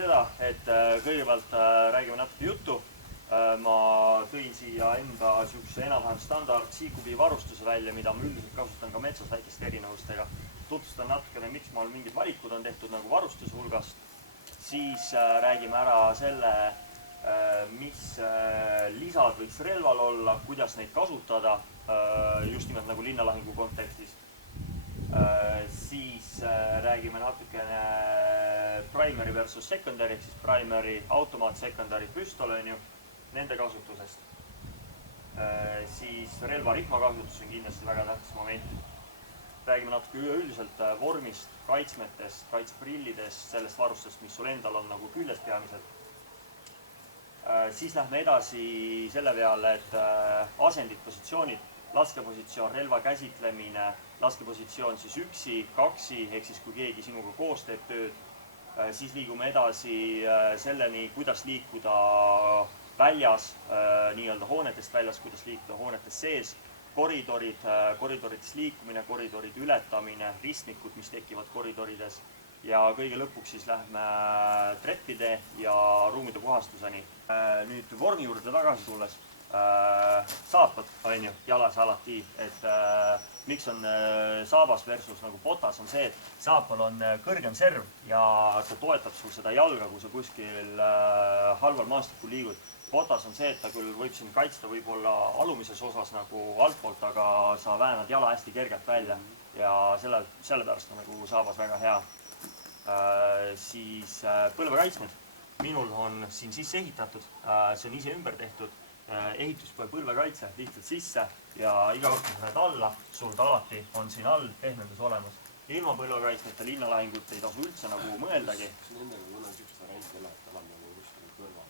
seda, et kõigepealt räägime natuke juttu. Ma tõin siia enda sihukese enam-vähem standard Seacubi varustuse välja, mida ma üldiselt kasutan ka metsas väikeste erinevustega. Tutvustan natukene, miks mul mingid valikud on tehtud nagu varustuse hulgast. Siis räägime ära selle, mis lisad võiks relval olla, kuidas neid kasutada, just nimelt nagu linnalahingu kontekstis. Siis räägime natukene primary versus secondary, ehk siis primary automaat, secondary püstol on ju, nende kasutusest. Siis relva rihmakasutus on kindlasti väga tähtis moment. Räägime natuke üleüldiselt vormist, kaitsmetest, kaitseprillidest, sellest varustust, mis sul endal on nagu küljes peamiselt. Siis lähme edasi selle peale, et asendid, positsioonid, laskepositsioon, relva käsitlemine, laskepositsioon siis üksi, kaksi, ehk siis kui keegi sinuga koos teeb tööd. Siis liigume edasi selleni, kuidas liikuda väljas, nii-öelda hoonetest väljas, kuidas liikuda hoonetes sees, koridorid, koridorides liikumine, koridoride ületamine, ristmikud, mis tekivad koridorides. Ja kõige lõpuks siis lähme treppide ja ruumide puhastuseni. Nüüd vormi juurde tagasi tulles. Saapad on ju jalas alati, et miks on saabas versus nagu botas on see, et saapal on kõrgem serv ja ta toetab sul seda jalga, kui sa kuskil halval maastikul liigud. Botas on see, et ta küll võib sind kaitsta võib-olla alumises osas nagu altpoolt, aga sa väänad jala hästi kergelt välja ja sellepärast on nagu saabas väga hea. Siis põlvekaitsmed. Minul on siin sisse ehitatud, see on ise ümber tehtud. Ehituspoe põlvekaitse lihtsalt sisse ja iga kord, kui sa lähed alla, sul ta alati on siin all pehmendus olemas. Ilma põlvekaitsmeta linnalahingut ei tasu üldse nagu mõeldagi. Kas nendega mõne sihukest varianti ei ole, et tal on nagu kuskil kõrval?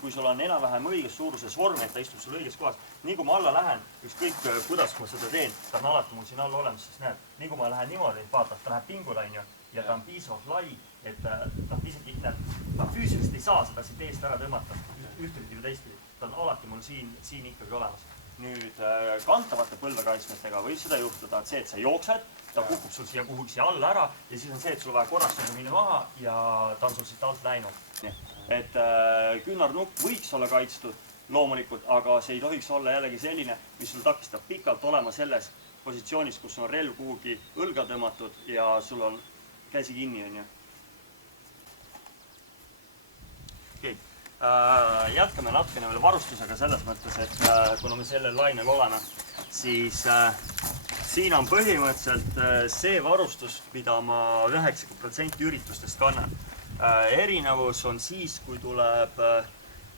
Kui sul on enam-vähem õiges suuruses vorm, et ta istub sul õiges kohas. Nii kui ma alla lähen, ükskõik kuidas ma seda teen, ta on alati mul siin all olemas, sest näed, nii kui ma lähen niimoodi, vaatad, ta läheb pingule ja ta on piisavalt lai, et isegi füüsiliselt ei saa seda siit eest ära tõmmata. Ühtepidi või teistpidi. Ta on alati mul siin ikkagi olemas. Nüüd kantavate põlvekaitsmetega võib seda juhtuda, et see, et sa jooksed, ta kukub sul siia kuhugi alla ära ja siis on see, et sul vaja korraks minna maha ja ta on sul siit alt läinud. Et küünarnukk võiks olla kaitstud loomulikult, aga see ei tohiks olla jällegi selline, mis sul takistab pikalt olema selles positsioonis, kus on relv kuhugi õlga tõmmatud ja sul on käsi kinni, on ju. Okay. Jätkame natukene veel varustusega selles mõttes, et kuna me sellel lainel oleme, siis siin on põhimõtteliselt see varustus, mida ma 90% üritustest kannan. Erinevus on siis, kui tuleb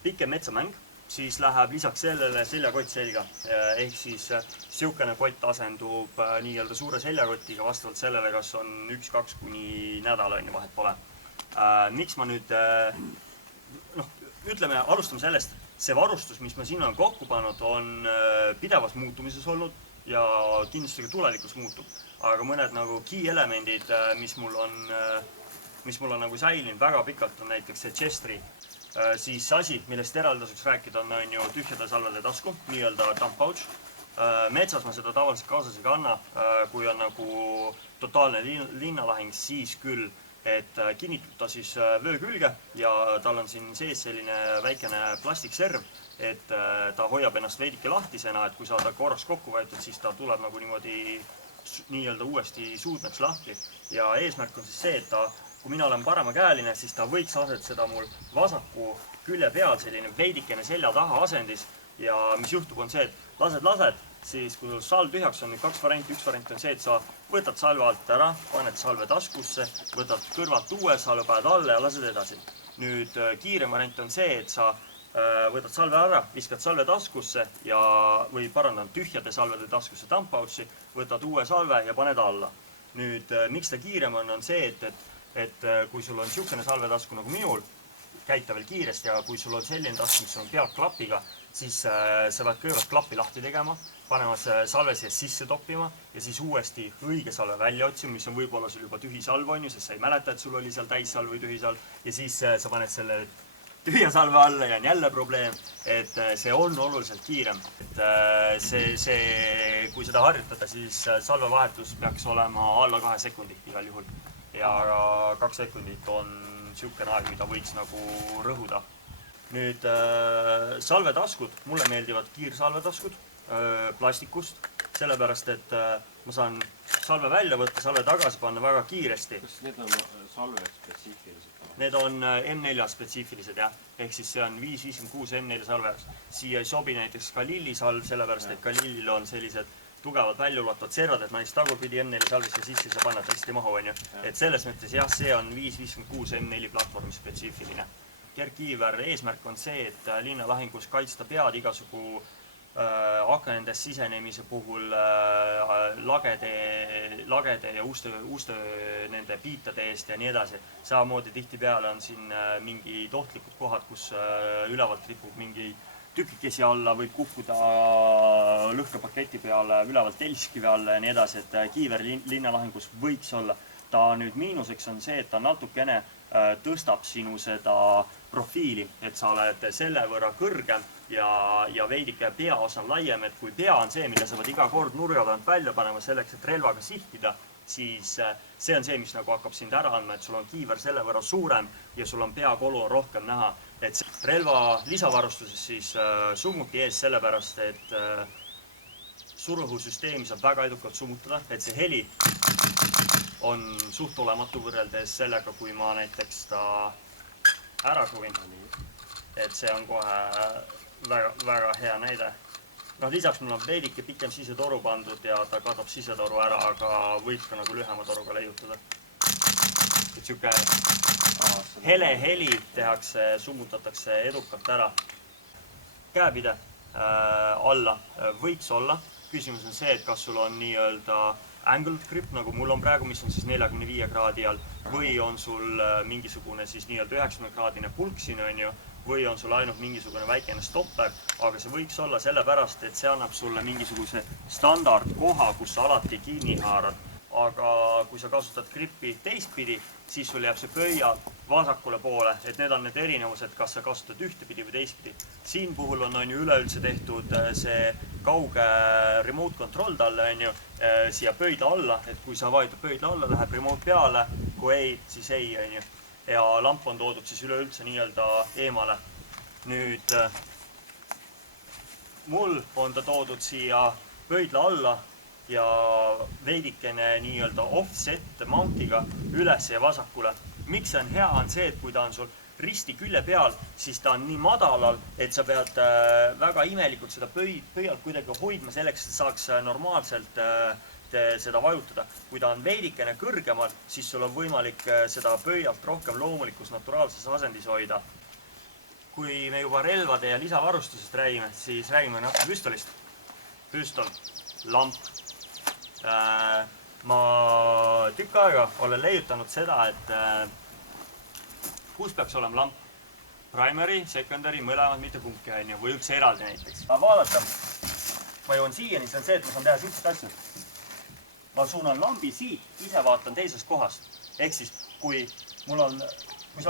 pikem metsamäng, siis läheb lisaks sellele seljakott selga. Ehk siis sihukene kott asendub nii-öelda suure seljakotiga vastavalt sellele, kas on 1-2 kuni nädal on ja vahet pole. Miks ma nüüd ütleme, alustame sellest, see varustus, mis ma sinna on kokku pannud, on pidevas muutumises olnud ja kindlasti ka tulevikus muutub. Aga mõned nagu key elemendid, mis mul on nagu säilinud väga pikalt, on näiteks see chestri. Siis asi, millest eraldasuks rääkida on ju tühjade salvede tasku, nii-öelda dump pouch. Metsas ma seda tavaliselt kaasas ei kanna, kui on nagu totaalne linnalahing, siis küll. Et kinnitud ta siis vöö külge ja tal on siin sees selline väikene plastikserv, et ta hoiab ennast veidike lahtisena, et kui sa ta korraks kokku võetud, siis ta tuleb nagu niimoodi nii-öelda uuesti suudmeks lahti. Ja eesmärk on siis see, et kui mina olen paremakäeline, siis ta võiks asetseda mul vasaku külje peal selline veidikene selja taha asendis. Ja mis juhtub on see, et lased, siis kui sul salv tühjaks on nüüd 2 varianti. Üks variant on see, et sa võtad salve alt ära, paned salve taskusse, võtad kõrvalt uue salve, paned alla ja lased edasi. Nüüd kiirem variant on see, et sa võtad salve ära, viskad salve taskusse või tühjade salvede taskusse dump pouch'i, võtad uue salve ja paned alla. Nüüd, miks ta kiirem on see, et kui sul on sihukene salvetasku nagu minul, käid ta veel kiiresti ja kui sul on selline tasku, mis on pealt klapiga, siis sa pead kõigepealt klappi lahti tegema, panema salve siia sisse toppima ja siis uuesti õige salve välja otsima, mis on võib-olla sul juba tühi salv on ju, sest sa ei mäleta, et sul oli seal täissalv või tühi salv ja siis sa paned selle tühja salve alla ja on jälle probleem, et see on oluliselt kiirem. Kui seda harjutada, siis salvevahetus peaks olema alla 2 sekundi igal juhul ja 2 sekundit on niisugune aeg, mida võiks nagu rõhuda. Nüüd salvetaskud, mulle meeldivad kiirsalvetaskud plastikust, sellepärast et ma saan salve välja võtta, salve tagasi panna väga kiiresti. Kas need on salve spetsiifilised? Need on M4 spetsiifilised, jah. Ehk siis see on 556 M4 salve jaoks. Siia ei sobi näiteks Galili salv, sellepärast et Galilil on sellised tugevad väljaulatuvad servad, et ma näiteks tagurpidi M4 salvisse sisse ei saa panna, et hästi maha on ju. Et selles mõttes jah, see on 556 M4 platvormi spetsiifiline. Kerkiiver eesmärk on see, et linnalahingus kaitsta pead igasugu akendest sisenemise puhul lagede ja uste nende piitade eest ja nii edasi. Samamoodi tihtipeale on siin mingi tohtlikud kohad, kus ülevalt ripub mingi tükikesi alla, võib kukkuda lõhkepaketi peale, ülevalt telskivi alla ja nii edasi, et kiiver linnalahingus võiks olla. Ta nüüd miinuseks on see, et ta natukene tõstab sinu seda profiili, et sa oled selle võrra kõrgem ja veidike peaosa laiem, et kui pea on see, mida sa võid iga kord nurga tagant välja panema selleks, et relvaga sihtida, siis see on see, mis nagu hakkab sind ära andma, et sul on kiiver selle võrra suurem ja sul on peakolu rohkem näha. Et relva lisavarustuses siis summuti ees sellepärast, et suruõhusüsteemi saab väga edukalt summutada, et see heli on suht olematu võrreldes sellega, kui ma näiteks ta ära kruvin. Et see on kohe väga hea näide. Lisaks mul on veidike pikem sisetoru pandud ja ta katab sisetoru ära, aga võib ka nagu lühema toruga leiutada. Et siuke hele heli tehakse, summutatakse edukalt ära. Käepide alla võiks olla. Küsimus on see, et kas sul on nii-öelda angled grip, nagu mul on praegu, mis on siis 45 kraadi all, või on sul mingisugune siis nii-öelda 90-kraadine pulk siin on ju, või on sul ainult mingisugune väikene stopper, aga see võiks olla sellepärast, et see annab sulle mingisuguse standardkoha, kus sa alati kinni haarad. Aga kui sa kasutad grippi teistpidi, siis sul jääb see pöial vasakule poole, et need on need erinevused, kas sa kasutad ühtepidi või teistpidi. Siin puhul on ju üleüldse tehtud see kauge remote control talle on ju siia pöidla alla, et kui sa vajutad pöidla alla, läheb remote peale, kui ei, siis ei on ju. Ja lamp on toodud siis üleüldse nii-öelda eemale. Nüüd mul on ta toodud siia pöidla alla ja veidikene nii-öelda offset mountiga üles ja vasakule. Miks see on hea, on see, et kui ta on sul risti külje peal, siis ta on nii madalal, et sa pead väga imelikult seda pöialt kuidagi hoidma selleks, et saaks normaalselt seda vajutada. Kui ta on veidikene kõrgemal, siis sul on võimalik seda pöialt rohkem loomulikus naturaalses asendis hoida. Kui me juba relvade ja lisavarustusest räägime, siis räägime natuke püstolist. Püstol, lamp. Ma tükk aega olen leiutanud seda, et kus peaks olema lamp. Primary, secondary, mõlemad, mitte kumbki on ju, või üldse eraldi näiteks. Vaadata, ma jõuan siiani, see on see, et ma saan teha siukest asja. Ma suunan lambi siit, ise vaatan teisest kohast. Ehk siis, kui sul on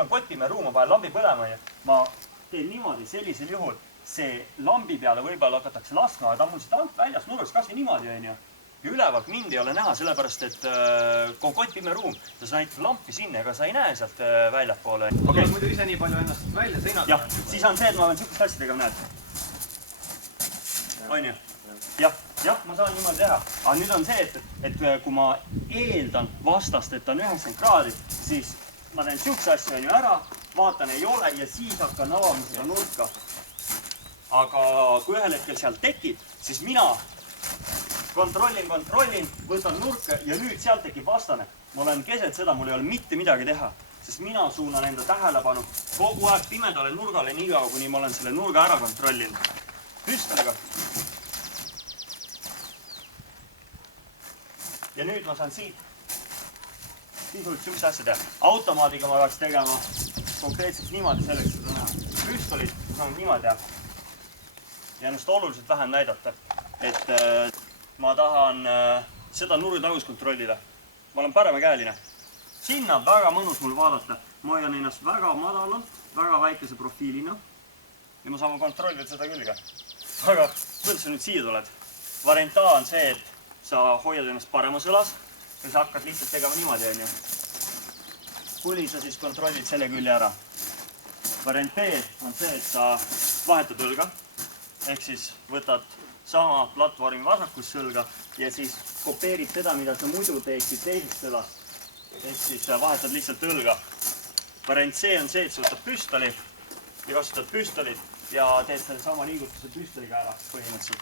kottime ruum, ma panen lambi põlema ja ma teen niimoodi, sellisel juhul see lambi peale võib-olla hakatakse laskma, aga ta on mul siit alt väljas nurgas, kas või niimoodi on ju. Ja ülevalt mind ei ole näha, sellepärast, et kui on kottime ruum, ta sa näitab lampi sinna, ega sa ei näe sealt väljapoole. Okay. Muidu ise nii palju ennast välja seinad. Jah, siis on see, et ma olen siukest asjadega näed. On ju? Jah, ma saan niimoodi teha. Aga nüüd on see, et kui ma eeldan vastast, et on 90 kraadi, siis ma teen siukse asja on ju ära, vaatan ei ole ja siis hakkan avama seda nurka. Aga kui ühel hetkel sealt tekib, siis mina kontrollin, võtan nurka ja nüüd sealt tekib vastane. Ma olen keset seda, mul ei ole mitte midagi teha, sest mina suunan enda tähelepanu kogu aeg pimedale nurgale nii kaua, kuni ma olen selle nurga ära kontrollinud. Püstoliga. Ja nüüd ma saan siit sisuliselt siukse asja teha. Automaadiga ma peaks tegema konkreetselt niimoodi selleks, seda näha. Püstolid saan niimoodi teha. Ja ennast oluliselt vähem näidata, et ma tahan seda nurga tagus kontrollida. Ma olen paremakäeline. Sinna on väga mõnus mul vaadata. Ma hoian ennast väga madalalt, väga väikese profiilina. Ja ma saan kontrollida seda külge. Aga kuidas sa nüüd siia tuled? Variant A on see, et sa hoiad ennast paremas õlas ja sa hakkad lihtsalt tegema niimoodi, on ju. kuni sa siis kontrollid selle külje ära. Variant B on see, et sa vahetad õlga, ehk siis võtad sama platvormi vasakust õlga ja siis kopeerid seda, mida sa muidu teeksid teisest õlast. Ehk siis vahetad lihtsalt õlga. Variant C on see, et sa võtad püstoli ja kasutad püstolit ja teed selle sama liigutuse püstoliga ära põhimõtteliselt.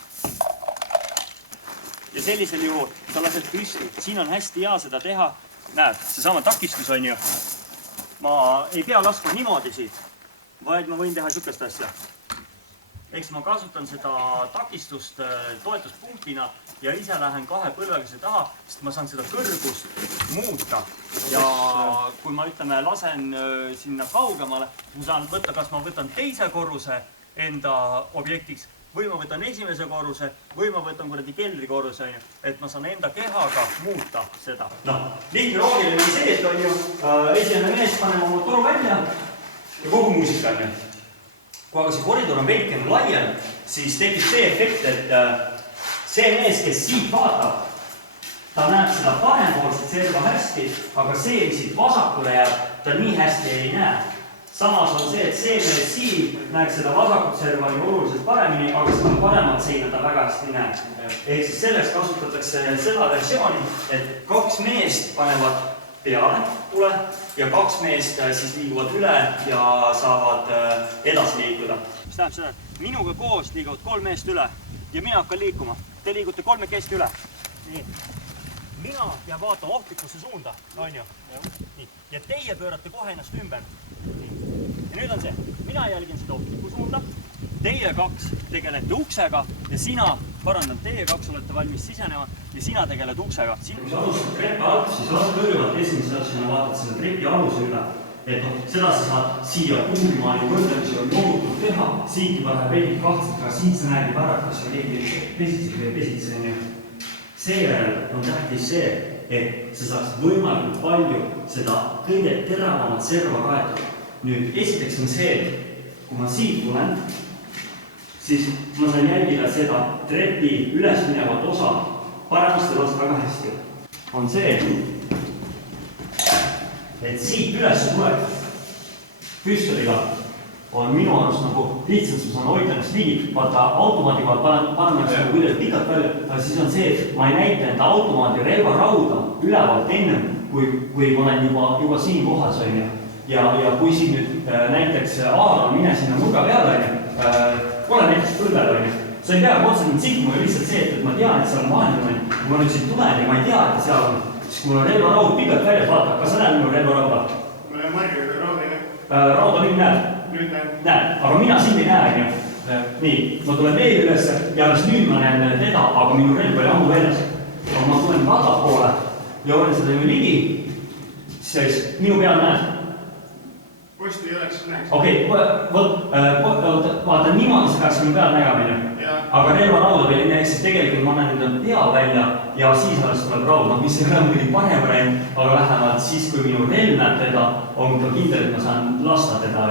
Ja sellisel juhul sa lased püsti. Siin on hästi hea seda teha. Näed, seesama takistus on ju. Ma ei pea laskma niimoodi siit, vaid ma võin teha sükest asja. Eks ma kasutan seda takistust toetuspunktina ja ise lähen 2 põlvegase taha, sest ma saan seda kõrgust muuta. Ja kui ma ütleme, lasen sinna kaugemale, ma saan võtta, kas ma võtan teise korruse enda objektiks või ma võtan esimese korruse või ma võtan kuradi keldrikorruse, et ma saan enda kehaga muuta seda. Lihtne loogiline on see, et on ju esimene mees paneb oma toru välja ja kogu muusika on ju. Kui aga see koridor on veidikene laiem, siis tekib see efekt, et see mees, kes siit vaatab, ta näeb seda parempoolset serva hästi, aga see, mis siit vasakule jääb, ta nii hästi ei näe. Samas on see, et see mees siin näeks seda vasakut serva oluliselt paremini, aga seda paremat seina ta väga hästi näe. Ehk siis selleks kasutatakse seda versiooni, et 2 meest panevad peale tule ja 2 meest siis liiguvad üle ja saavad edasi liikuda. Mis tähendab seda, et minuga koos liiguvad 3 meest üle ja mina hakkan liikuma. Te liigute 3 üle. Nii. Mina jään vaatama ohtlikusse suunda, on ju? Nii. Ja teie pöörate kohe ennast ümber. Nii. Ja nüüd on see, mina jälgin seda ohtlikku suunda, teie 2 tegelete uksega ja sina, teie 2 olete valmis sisenema ja sina tegeled uksega. Kui sa alustad trepi alt, siis kõigepealt esimese asjana vaatad selle trepi aluse üle. Et seda sa saad siia puhumaani võrdlemisi on joogutult teha, siit juba läheb veidi kahtselt, aga siit sa näed juba ära, kas sa keegi pesitse või pesitse on ju. Seejärel on tähtis see, et sa saaksid võimalikult palju seda kõige teravamat serva kaetud. Nüüd, esiteks on see, et kui ma siit tulen, siis ma saan jälgida seda trepi üles minevat osa paremastel osa väga hästi. On see, et siit üles tuleb püstoliga on minu arust nagu lihtsalt, kui saan hoida ennast ligi, vaata automaadiga panen ennast nagu kuidagi pikalt välja, aga siis on see, et ma ei näita enda automaadi relva rauda ülevalt ennem, kui ma olen juba siin kohas on ju. Ja kui siin nüüd näiteks Aara mine sinna nurga peale, ole näiteks põlvel, sa ei pea otsa mind silma, lihtsalt see, et ma tean, et seal on vaheline. Kui ma nüüd siit tulen ja ma ei tea, et seal on, siis kui mul on relvaraud pikalt välja, vaata, kas sa näed minu relvarauda? Mul on marju, raud ei näe. Rauda nüüd näed? Nüüd näed. Näed, aga mina sind ei näe, on ju. Nii, ma tulen veel üles ja alles nüüd ma näen teda, aga minu relv oli ammu väljas. Aga ma tulen tagapoole ja olen seda ju ligi, siis minu peal näed. Posti ei oleks näeks. Okei, vaata niimoodi sa peaks minu peal nägema, aga relvarauda veel ei näe, siis tegelikult ma näen enda pea välja ja siis alles tuleb raud, mis ei ole muidugi parem variant, aga vähemalt siis, kui minu relv näeb teda, on ta kindel, et ma saan lasta teda.